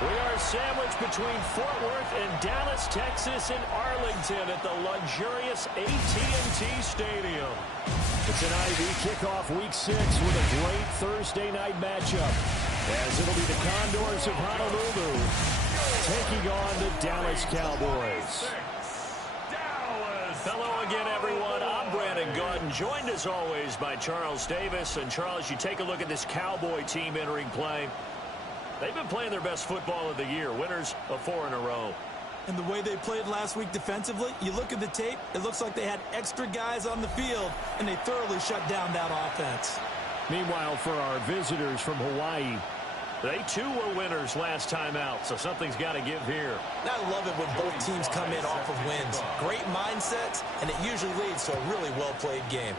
We are sandwiched between Fort Worth and Dallas, Texas, and Arlington at the luxurious AT&T Stadium. It's an IV kickoff week 6 with a great Thursday night matchup, as it'll be the Condors of Honolulu taking on the Dallas Cowboys. Hello again, everyone. I'm Brandon Gordon, joined as always by Charles Davis. And Charles, you take a look at this Cowboy team entering play. They've been playing their best football of the year, winners of 4 in a row. And the way they played last week defensively, you look at the tape, it looks like they had extra guys on the field, and they thoroughly shut down that offense. Meanwhile, for our visitors from Hawaii, they too were winners last time out, so something's got to give here. I love it when both teams come in off of wins. Great mindsets, and it usually leads to a really well-played game.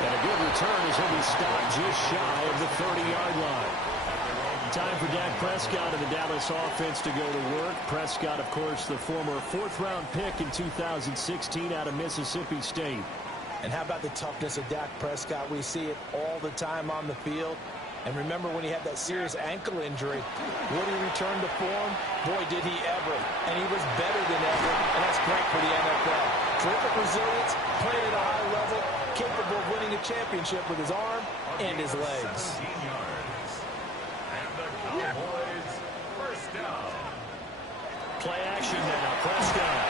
And a good return as he'll be stopped just shy of the 30-yard line. Time for Dak Prescott and the Dallas offense to go to work. Prescott, of course, the former 4th-round pick in 2016 out of Mississippi State. And how about the toughness of Dak Prescott? We see it all the time on the field. And remember when he had that serious ankle injury, would he return to form? Boy, did he ever. And he was better than ever, and that's great for the NFL. Terrific resilience, playing at a high level, capable of winning a championship with his arm and his legs. And the Cowboys first down. Play action now. Prescott.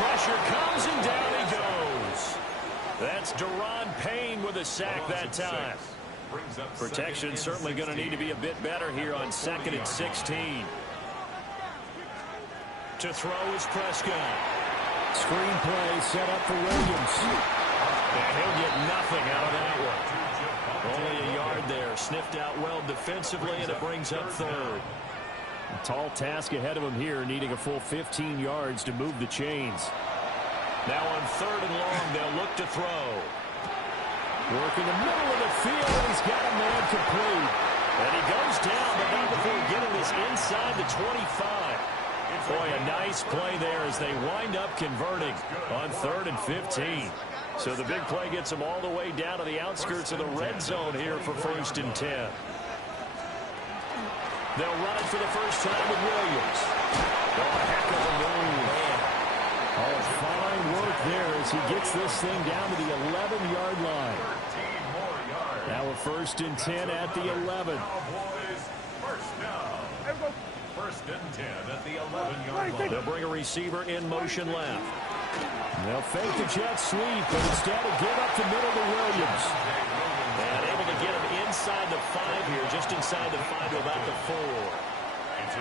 Pressure comes and down he goes. That's Daron Payne with a sack that time. Protection certainly going to need to be a bit better here on 2nd and 16. To throw is Prescott. Screenplay set up for Williams. And he'll get nothing out of that one. Only a yard there. Sniffed out well defensively, and it brings up 3rd. A tall task ahead of him here, needing a full 15 yards to move the chains. Now on 3rd and long, they'll look to throw. Working the middle of the field, and he's got a man complete. And he goes down, but not before getting this inside the 25. Boy, a nice play there as they wind up converting on 3rd and 15. So the big play gets them all the way down to the outskirts of the red zone here for 1st and 10. They'll run it for the first time with Williams. Oh, a heck of a move. Man. Oh, fine work there as he gets this thing down to the 11-yard line. Now a 1st and 10 at the 11. Cowboys first down. 1st and 10 at the 11-yard line. They'll bring a receiver in motion left. They'll fake the jet sweep, but instead of give up the middle to Williams. And able to get him inside the 5 here, just inside the 5 to about the 4.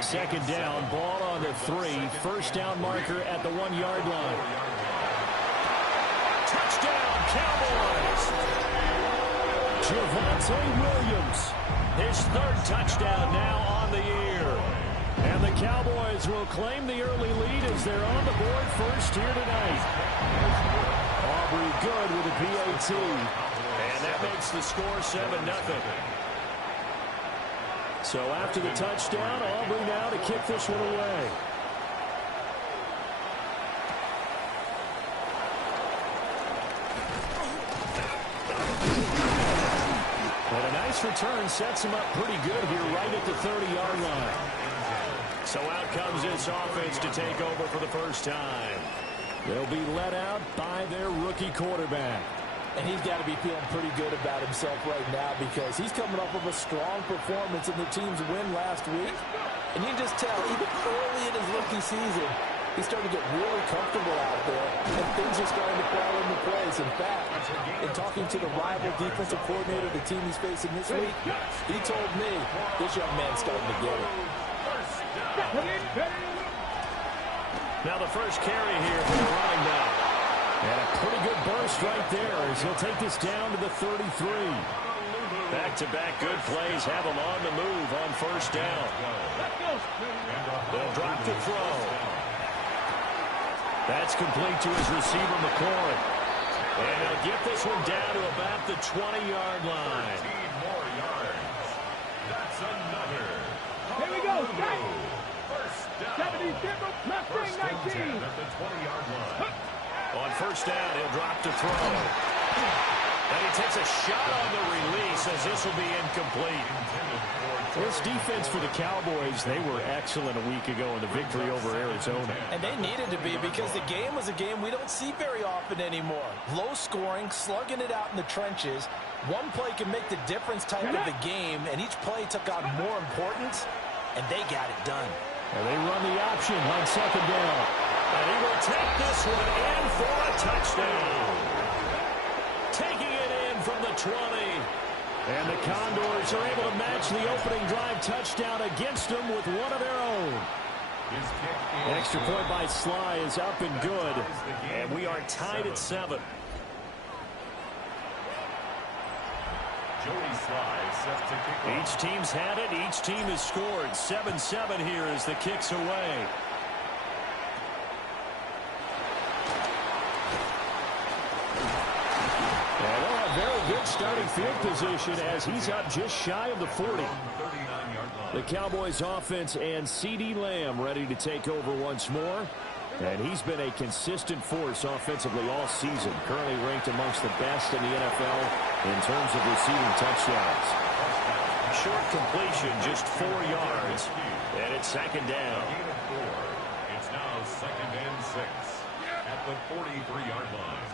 2nd down, ball on the 3. 1st down marker at the 1-yard line. Touchdown, Cowboys! Javonte Williams, his 3rd touchdown now on the year. And the Cowboys will claim the early lead as they're on the board first here tonight. Aubrey good with a PAT. And that makes the score 7-0. So after the touchdown, Aubrey now to kick this one away. And a nice return sets him up pretty good here right at the 30-yard line. So out comes this offense to take over for the first time. They'll be let out by their rookie quarterback. And he's got to be feeling pretty good about himself right now because he's coming off of a strong performance in the team's win last week. And you can just tell, even early in his rookie season, he's starting to get really comfortable out there, and things are starting to fall into place. In fact, in talking to the rival defensive coordinator, the team he's facing this week, he told me this young man's starting to get it. Now the first carry here for the running back. And a pretty good burst right there as he'll take this down to the 33. Back-to-back good plays have him on the move on 1st down. They'll drop the throw. That's complete to his receiver, McLaurin. And they'll get this one down to about the 20-yard line. 15 more yards. That's another. Here we go. First down. 1st and 10 at the 20-yard line. On 1st down, he'll drop to throw. And he takes a shot on the release as this will be incomplete. This defense for the Cowboys, they were excellent a week ago in the victory over Arizona. And they needed to be because the game was a game we don't see very often anymore. Low scoring, slugging it out in the trenches. One play can make the difference type of a game, and each play took on more importance, and they got it done. And they run the option on second down. And he will take this one in for a touchdown. Taking it in from the 20. And the Condors are able to match the opening drive touchdown against them with one of their own. Extra point by Sly is up and good. And we are tied at 7. Each team's had it. Each team has scored. 7-7 here as the kick's away. And they'll have very good starting field position as he's up just shy of the 40. The Cowboys offense and CeeDee Lamb ready to take over once more. And he's been a consistent force offensively all season. Currently ranked amongst the best in the NFL in terms of receiving touchdowns. Short completion, just 4 yards. And it's second down. It's now 2nd and 6 at the 43-yard line.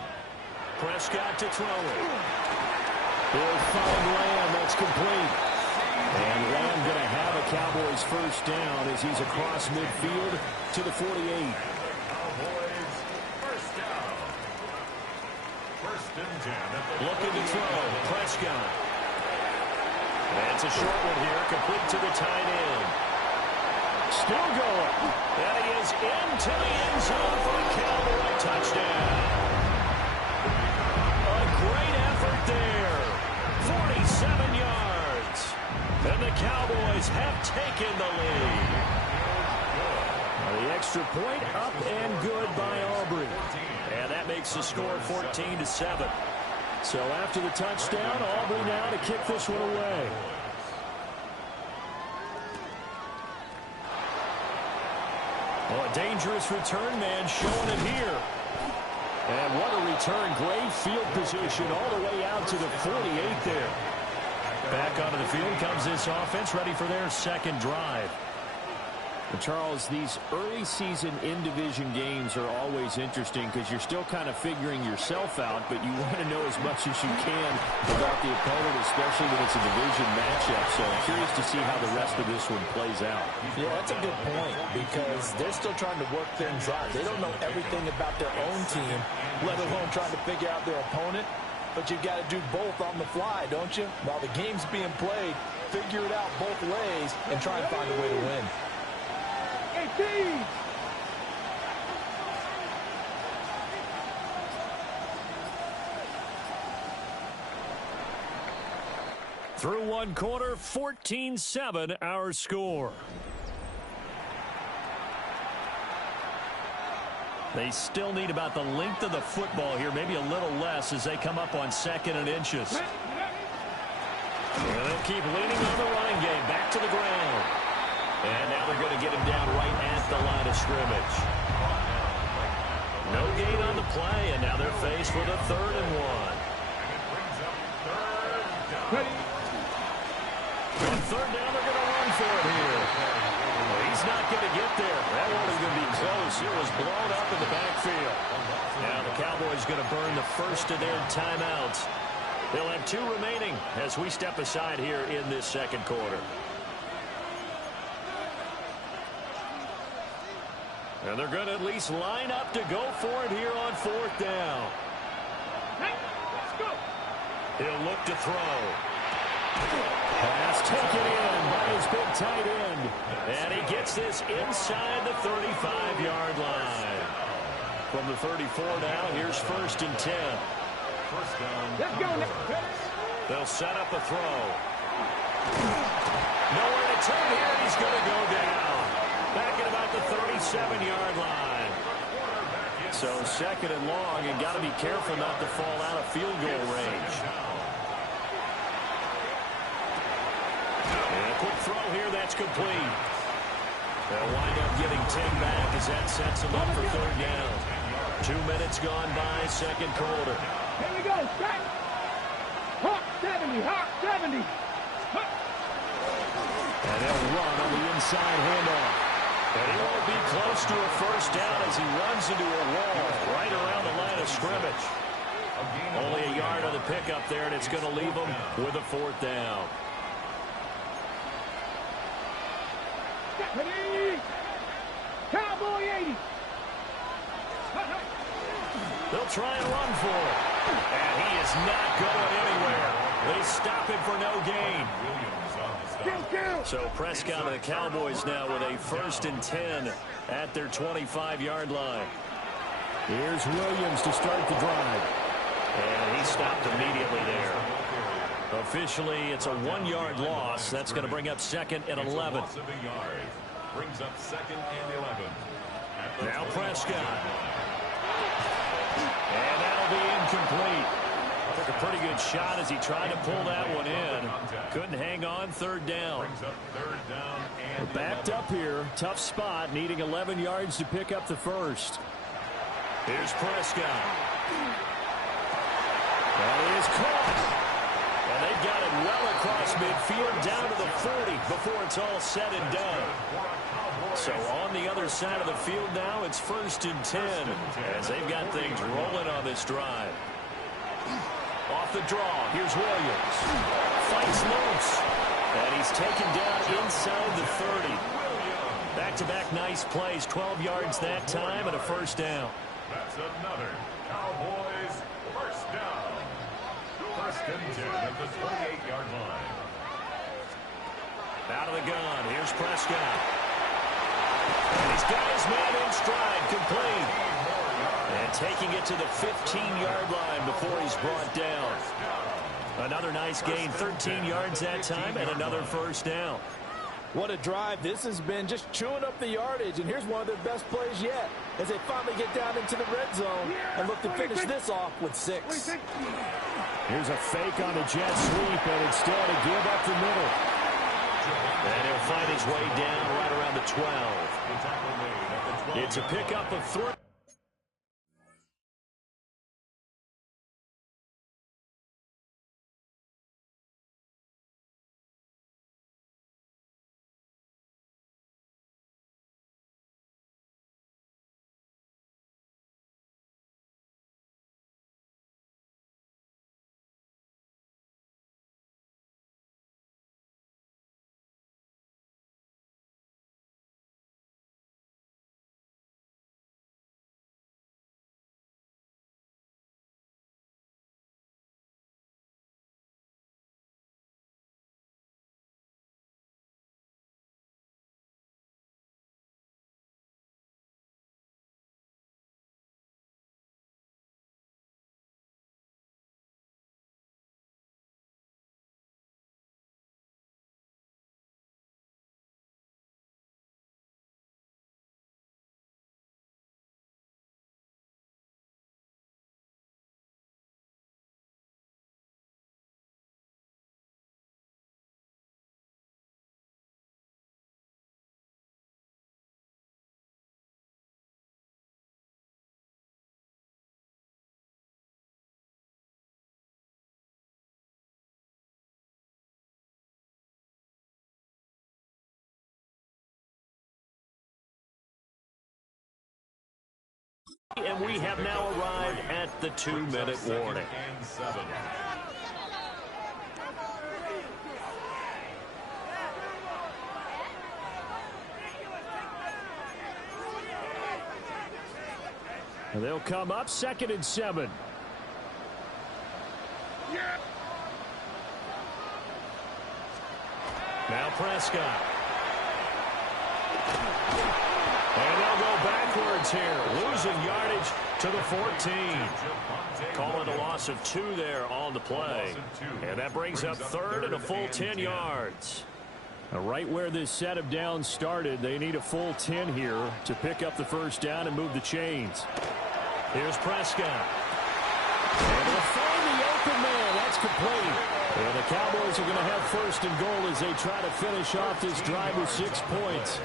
Prescott to throw it. He'll find Lamb. That's complete. And Lamb going to have a Cowboys first down as he's across midfield to the 48. Cowboys first down. 1st and 10. Looking to throw. Prescott. That's a short one here. Complete to the tight end. Still going. And he is into the end zone for a Cowboy touchdown. A great effort there. 47 yards. And the Cowboys have taken the lead. The extra point up and good by Aubrey. And that makes the score 14-7. So after the touchdown, Aubrey now to kick this one away. Well, a dangerous return man showing it here. And what a return. Great field position all the way out to the 48 there. Back onto the field comes this offense, ready for their second drive. And Charles, these early season in-division games are always interesting because you're still kind of figuring yourself out, but you want to know as much as you can about the opponent, especially when it's a division matchup. So I'm curious to see how the rest of this one plays out. Yeah, that's a good point because they're still trying to work things out. They don't know everything about their own team, let alone trying to figure out their opponent. But you've got to do both on the fly, don't you? While the game's being played, figure it out both ways and try and find a way to win. Through one quarter, 14-7 our score. They still need about the length of the football here, maybe a little less as they come up on 2nd and inches. And they'll keep leaning on the running game, back to the ground. And now they're going to get him down right at the line of scrimmage. No gain on the play, and now they're faced with a 3rd and 1. On 3rd down, they're going to run for it here. Well, he's not going to get there. That one is going to be close. It was blown up in the backfield. Now the Cowboys going to burn the first of their timeouts. They'll have 2 remaining as we step aside here in this second quarter. And they're going to at least line up to go for it here on 4th down. He'll look to throw. Pass taken in by his big tight end. And he gets this inside the 35-yard line. From the 34 now, here's 1st and 10. First down. Let's go. They'll set up a throw. Nowhere to turn here. He's going to go down. Back at about the 37-yard line. So 2nd and long, and got to be careful not to fall out of field goal range. And a quick throw here, that's complete. They'll wind up getting 10 back as that sets them up for 3rd down. 2 minutes gone by, second quarter. Here we go. Strike. 70, hot 70. And they'll run on the inside handoff. And he won't be close to a first down as he runs into a wall right around the line of scrimmage. Only a yard on the pickup there, and it's going to leave him with a fourth down. Cowboy 80. They'll try and run for it. And he is not going anywhere. They stop him for no gain. So Prescott and the Cowboys now with a 1st and 10 at their 25-yard line. Here's Williams to start the drive. And he stopped immediately there. Officially, it's a 1-yard loss. That's going to bring up 2nd and 11. Brings up 2nd and 11. Now Prescott. And that'll be incomplete. Took a pretty good shot as he tried to pull that one in. Couldn't hang on. 3rd down. We're backed up here. Tough spot. Needing 11 yards to pick up the first. Here's Prescott. That is caught. And they've got it well across midfield down to the 40 before it's all said and done. So on the other side of the field now, it's 1st and 10 as they've got things rolling on this drive. Off the draw, here's Williams. Fights loose. And he's taken down inside the 30. Back-to-back nice plays, 12 yards that time and a first down. That's another Cowboys first down. 1st and 10 at the 28-yard line. Out of the gun, here's Prescott. And he's got his man in stride, complete. And taking it to the 15-yard line before he's brought down. Another nice gain, 13 yards that time, and another first down. What a drive this has been, just chewing up the yardage. And here's one of their best plays yet as they finally get down into the red zone and look to finish this off with 6. Here's a fake on the jet sweep, and instead to give up the middle. And he'll find his way down right around the 12. It's a pickup of 3. And we have now arrived at the 2-minute warning. And they'll come up 2nd and 7. Now Prescott. And they'll go backwards here, losing yardage to the 14. Calling a loss of 2 there on the play. And that brings up 3rd and a full 10 yards. Right where this set of downs started, they need a full 10 here to pick up the first down and move the chains. Here's Prescott. And they'll find the open man. That's complete. And the Cowboys are going to have 1st and goal as they try to finish off this drive with 6 points.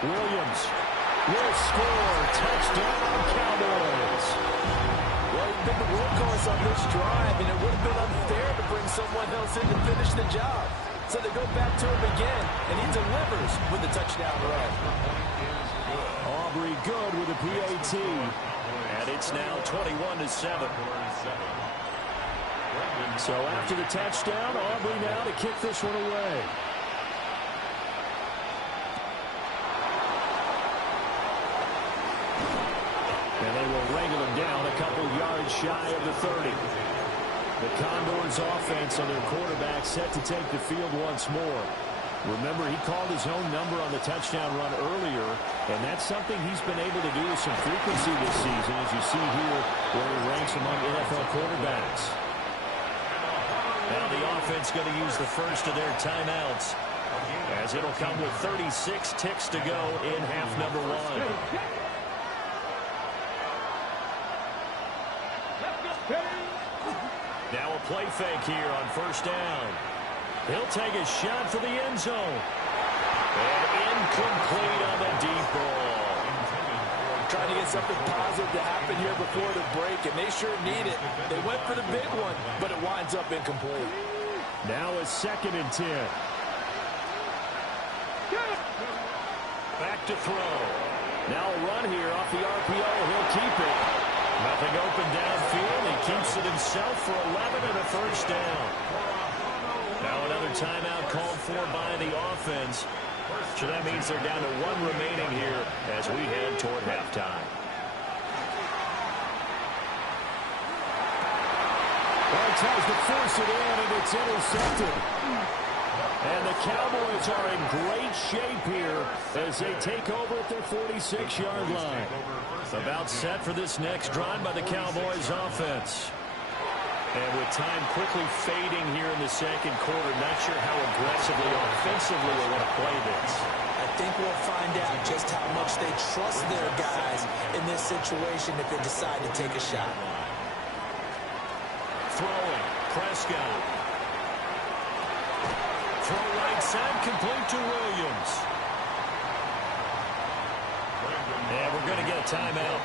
Williams will score. Touchdown, Cowboys. have been the workhorse on this drive, and it would have been unfair to bring someone else in to finish the job. So they go back to him again, and he delivers with a touchdown run. Aubrey good with a PAT. And it's now 21-7. So after the touchdown, Aubrey now to kick this one away. And they will wrangle him down a couple yards shy of the 30. The Condors offense on their quarterback set to take the field once more. Remember, he called his own number on the touchdown run earlier, and that's something he's been able to do with some frequency this season, as you see here where he ranks among NFL quarterbacks. Now the offense going to use the first of their timeouts, as it'll come with 36 ticks to go in half number one. Now a play fake here on first down. He'll take a shot for the end zone. And incomplete on the deep ball. Trying to get something positive to happen here before the break, and they sure need it. They went for the big one, but it winds up incomplete. Now a 2nd and 10. Back to throw. Now a run here off the RPO. He'll keep it. Nothing open downfield. He keeps it himself for 11 and a first down. Now another timeout called for by the offense. So that means they're down to 1 remaining here as we head toward halftime. Well, tries to force it in, and it's intercepted. And the Cowboys are in great shape here as they take over at their 46-yard line. About set for this next drive by the Cowboys offense. And with time quickly fading here in the second quarter, not sure how aggressively or offensively they want to play this. I think we'll find out just how much they trust their guys in this situation if they decide to take a shot. Throwing, Prescott. Throw right side, complete to Williams. And we're going to get a timeout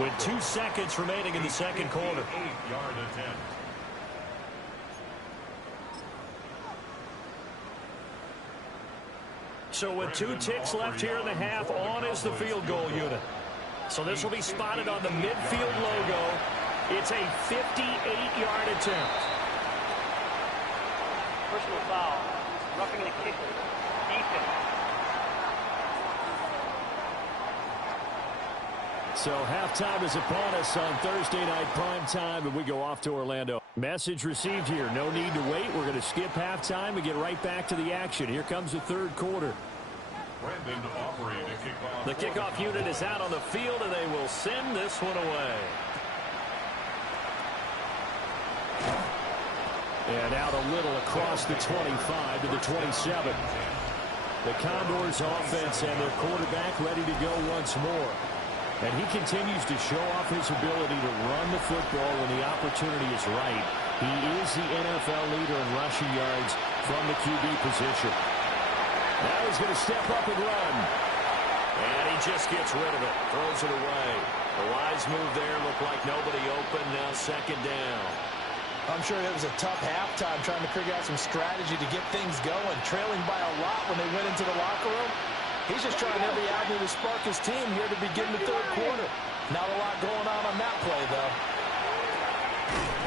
with 2 seconds remaining in the second quarter. 8-yard attempt. So with 2 ticks left here in the half, on is the field goal unit. So this will be spotted on the midfield logo. It's a 58-yard attempt. Personal foul. Roughing the kicker. Defense. So halftime is upon us on Thursday night primetime, and we go off to Orlando. Message received here. No need to wait. We're going to skip halftime and get right back to the action. Here comes the third quarter. The kickoff unit is out on the field, and they will send this one away. And out a little across the 25 to the 27. The Condors offense and their quarterback ready to go once more. And he continues to show off his ability to run the football when the opportunity is right. He is the NFL leader in rushing yards from the QB position. Now he's going to step up and run. And he just gets rid of it. Throws it away. The wise move there. Looked like nobody open. Now second down. I'm sure it was a tough halftime trying to figure out some strategy to get things going. Trailing by a lot when they went into the locker room. He's just trying every avenue to spark his team here to begin the third quarter. Not a lot going on that play, though.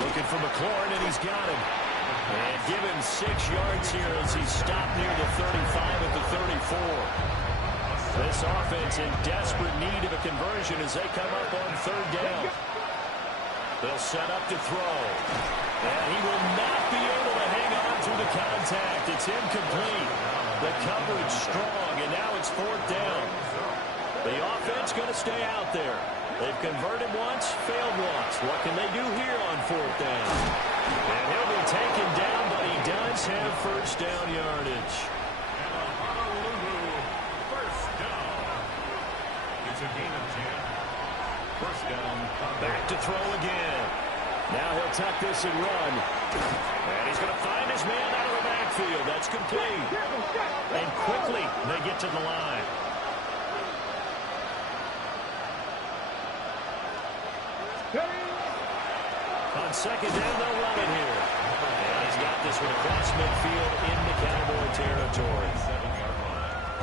Looking for McLaurin, and he's got him. And give him 6 yards here as he's stopped near the 35 at the 34. This offense in desperate need of a conversion as they come up on third down. They'll set up to throw. And he will not be able to hang on through the contact. It's incomplete. The coverage strong, and now it's fourth down. The offense going to stay out there. They've converted once, failed once. What can they do here on fourth down? And he'll be taken down, but he does have first down yardage. First down. It's a gain of 10. First down. Back to throw again. Now he'll tuck this and run. And he's going to find his man out of the backfield. That's complete. And quickly they get to the line. second down, they'll run it here. And he's got this one across midfield into Cowboy territory.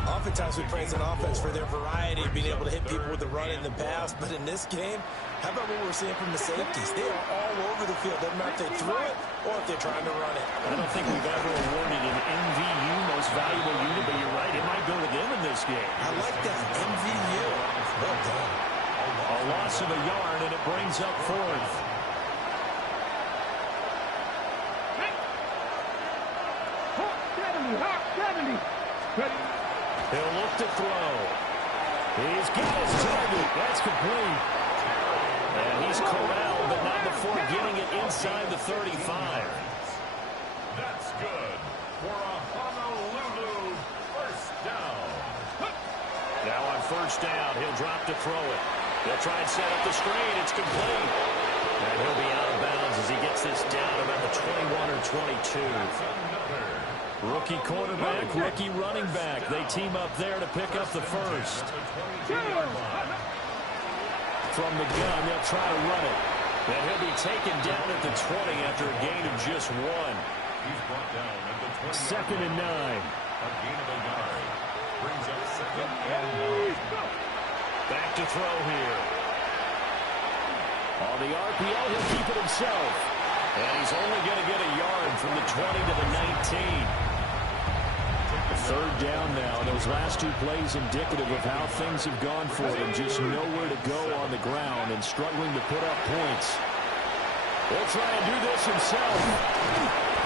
Oftentimes we praise an offense for their variety, being able to hit people with the run in the pass. But in this game, how about what we're seeing from the safeties? They are all over the field. Doesn't matter if they threw it or if they're trying to run it. I don't think we've ever awarded an MVU, most valuable unit, but you're right, it might go to them in this game. I like that, MVU. Well done. A loss of a yard, and it brings up fourth. He'll look to throw. He's got his target. That's complete. And he's corralled, but not before getting it inside the 35. That's good for a Honolulu first down. Now on first down, he'll drop to throw it. They'll try and set up the screen. It's complete. And he'll be out of bounds as he gets this down around the 21 or 22. Rookie quarterback, rookie running back. They team up there to pick up the first. From the gun, they'll try to run it. And he'll be taken down at the 20 after a gain of just one. He's brought down at the 20. Second and 9. A gain of a yard. Brings up second and 9. Back to throw here. On the RPO, he'll keep it himself. And he's only going to get a yard from the 20 to the 19. Third down now. Those last two plays indicative of how things have gone for them. Just nowhere to go on the ground and struggling to put up points. He'll try and do this himself.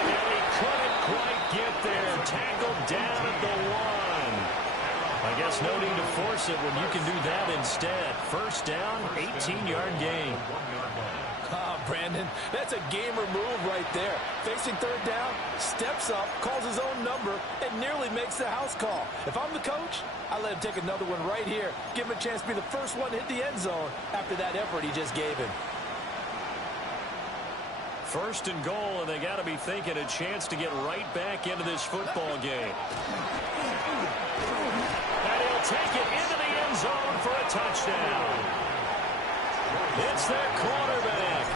And he couldn't quite get there. Tackled down at the 1. I guess no need to force it when you can do that instead. First down, 18-yard gain. Brandon, that's a gamer move right there. Facing third down, steps up, calls his own number, and nearly makes the house call. If I'm the coach, I let him take another one right here. Give him a chance to be the first one to hit the end zone after that effort he just gave him. First and goal, and they got to be thinking a chance to get right back into this football game. And he'll take it into the end zone for a touchdown. It's their quarterback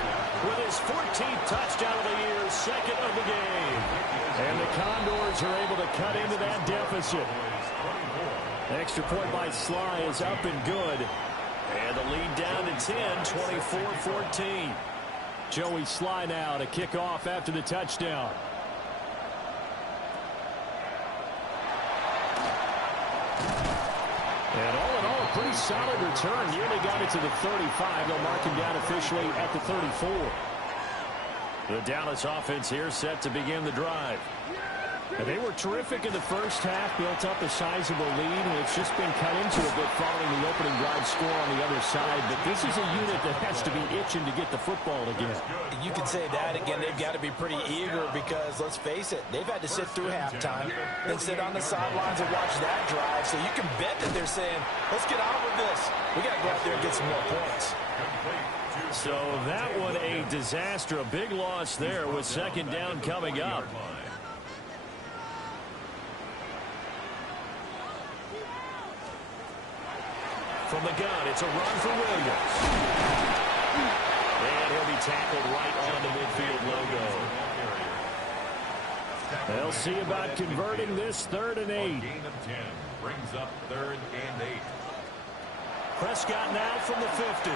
with his 14th touchdown of the year, second of the game. And the Condors are able to cut into that deficit. Extra point by Sly is up and good. And the lead down to 10, 24-14. Joey Sly now to kick off after the touchdown. And all in all, a pretty solid return. Nearly got it to the 35. They'll mark him down officially at the 34. The Dallas offense here set to begin the drive. And they were terrific in the first half, built up a sizable lead, and it's just been cut into a bit following the opening drive score on the other side. But this is a unit that has to be itching to get the football again. You can say that again. They've got to be pretty eager because, let's face it, they've had to sit through halftime, then sit on the sidelines and watch that drive. So you can bet that they're saying, let's get on with this. We got to go out there and get some more points. So that one a disaster, a big loss there with second down coming up. From the gun, it's a run for Williams. And he'll be tackled right on the midfield logo. They'll see about converting this 3rd and 8. Gain of 10 brings up 3rd and 8. Prescott now from the 50.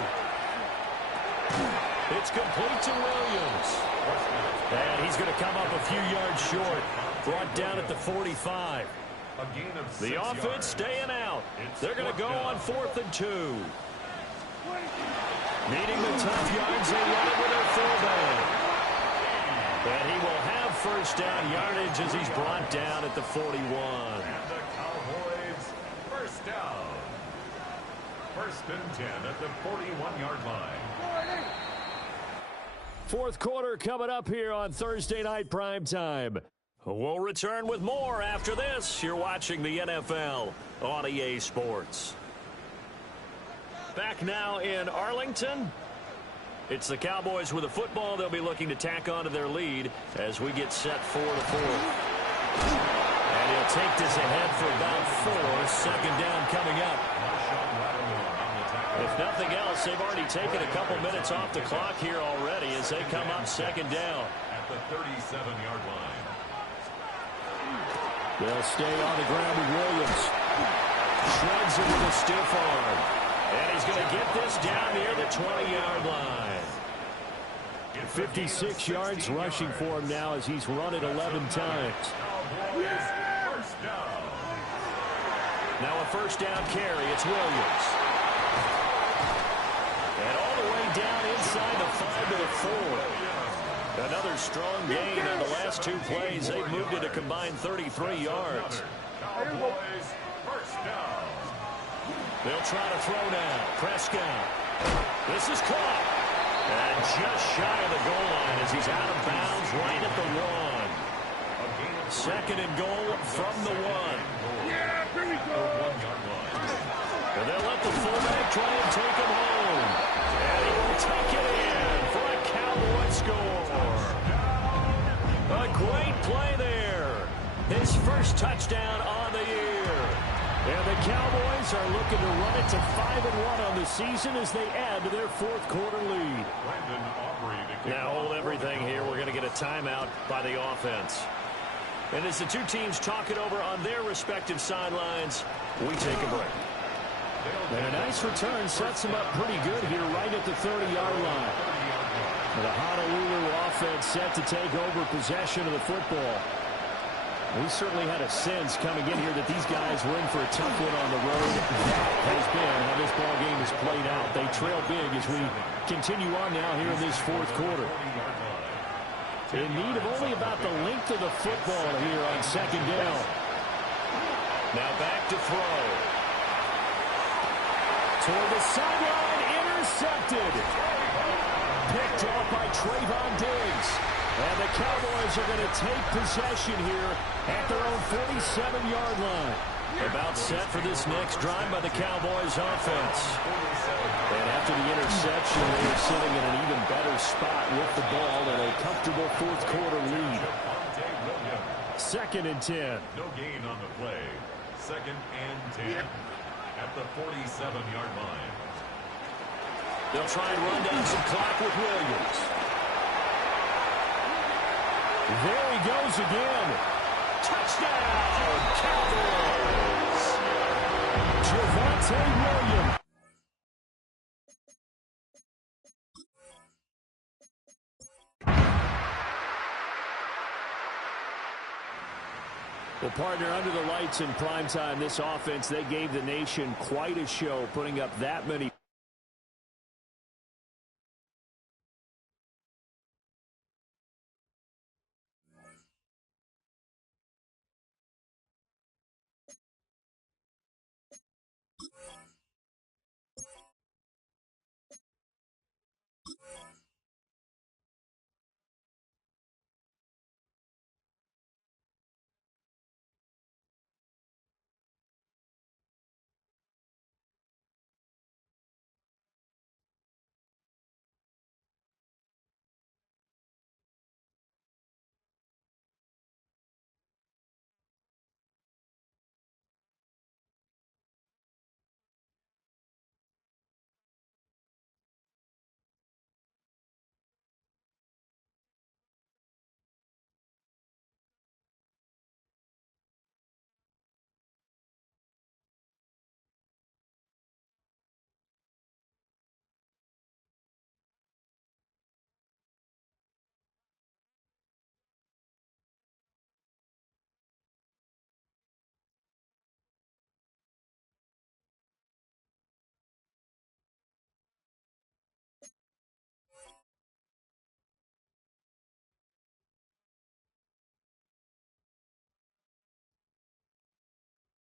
It's complete to Williams. And he's going to come up a few yards short. Brought down at the 45. The offense staying out. They're going to go on 4th and 2. Needing the tough yards, they run it with their fullback. And he will have first down yardage as he's brought down at the 41. And the Cowboys first down. 1st and 10 at the 41-yard line. Fourth quarter coming up here on Thursday Night Primetime. We'll return with more after this. You're watching the NFL on EA Sports. Back now in Arlington. It's the Cowboys with the football. They'll be looking to tack onto their lead as we get set for the 4th. And he'll take this ahead for about 4. Second down coming up. If nothing else, they've already taken a couple minutes off the clock here already as they come up second down. At the 37-yard line. They'll stay on the ground with Williams. Shreds it with a stiff arm. And he's going to get this down near the 20-yard line. 56 yards rushing for him now as he's run it 11 times. First down. Now a first down carry. It's Williams. And all the way down inside the 5 to the 4. Another strong gain on the last two plays. They've moved it a combined 33 yards. Cowboys, first down. They'll try to throw now. Prescott. This is caught. And just shy of the goal line as he's out of bounds right at the 1. Second and goal from the 1. And they'll let the fullback try and take him home. And he will take it in for a Cowboy score. A great play there. His first touchdown on the year. And the Cowboys are looking to run it to 5-1 on the season as they add to their fourth quarter lead. Now hold everything here. We're going to get a timeout by the offense. And as the two teams talk it over on their respective sidelines, we take a break. And a nice return sets them up pretty good here right at the 30-yard line. The Honolulu offense set to take over possession of the football. We certainly had a sense coming in here that these guys were in for a tough one on the road. That has been how this ball game has played out. They trail big as we continue on now here in this fourth quarter. In need of only about the length of the football here on second down. Now back to throw. Toward the sideline, intercepted. Picked off by Trayvon Diggs. And the Cowboys are going to take possession here at their own 47-yard line. About set for this next drive by the Cowboys offense. And after the interception, they are sitting in an even better spot with the ball and a comfortable fourth quarter lead. Second and 10. No gain on the play. Second and 10 at the 47-yard line. They'll try and run down some clock with Williams. There he goes again. Touchdown, Cowboys! Javonte Williams. Well, partner, under the lights in primetime, this offense, they gave the nation quite a show, putting up that many